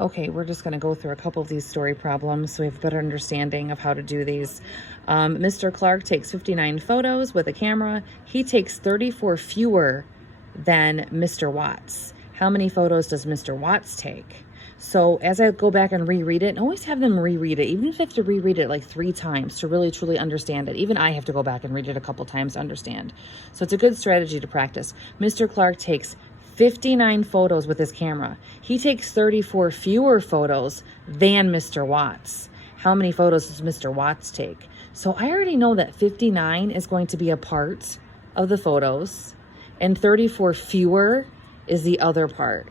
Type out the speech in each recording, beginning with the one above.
Okay, we're just going to go through a couple of these story problems so we have a better understanding of how to do these. Mr. Clark takes 59 photos with a camera. He takes 34 fewer than Mr. Watts. How many photos does Mr. Watts take? So as I go back and reread it, and always have them reread it, even if I have to reread it like 3 times to really truly understand it. Even I have to go back and read it a couple times to understand. So it's a good strategy to practice. Mr. Clark takes 59 photos with his camera. He takes 34 fewer photos than Mr. Watts. How many photos does Mr. Watts take? So I already know that 59 is going to be a part of the photos and 34 fewer is the other part.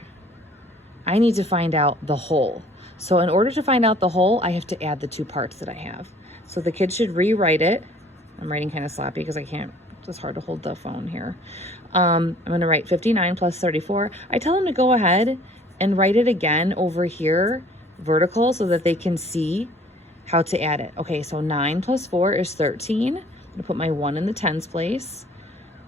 I need to find out the whole. So in order to find out the whole, I have to add the 2 parts that I have. So the kids should rewrite it. I'm writing kind of sloppy because I can't. It's hard to hold the phone here. I'm going to write 59 plus 34. I tell them to go ahead and write it again over here, vertical, so that they can see how to add it. Okay, so 9 plus 4 is 13. I'm going to put my 1 in the tens place,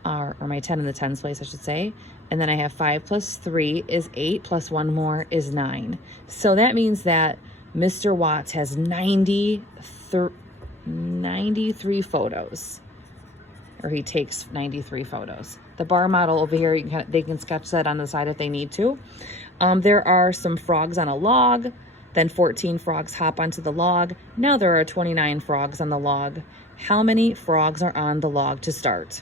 or my 10 in the tens place, I should say. And then I have 5 plus 3 is 8, plus 1 more is 9. So that means that Mr. Watts has 93 photos. Or he takes 93 photos. The bar model over here, they can sketch that on the side if they need to. There are some frogs on a log. Then 14 frogs hop onto the log. Now there are 29 frogs on the log. How many frogs are on the log to start?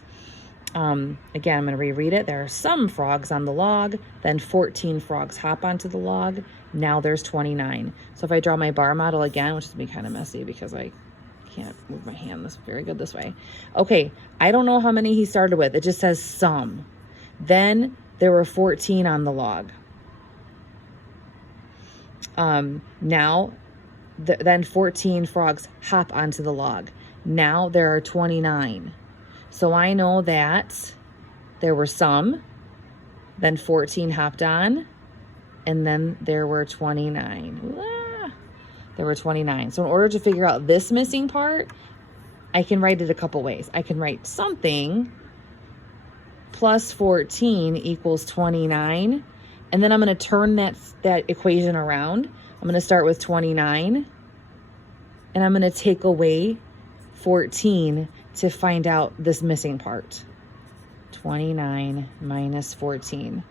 Again, I'm going to reread it. There are some frogs on the log. Then 14 frogs hop onto the log. Now there's 29. So if I draw my bar model again, which is going to be kind of messy because I can't move my hand very good this way. Okay, I don't know how many he started with. It just says some. Then there were 14 on the log. Then 14 frogs hop onto the log. Now there are 29. So I know that there were some, then 14 hopped on, and then there were 29. There were 29. So in order to figure out this missing part, I can write it a couple ways. I can write something plus 14 equals 29. And then I'm going to turn that equation around. I'm going to start with 29. And I'm going to take away 14 to find out this missing part. 29 minus 14.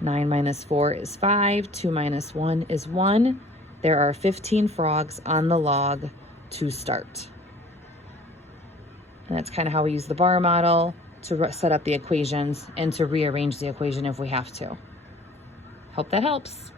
9 minus 4 is 5. 2 minus 1 is 1. There are 15 frogs on the log to start. And that's kind of how we use the bar model to set up the equations and to rearrange the equation if we have to. Hope that helps.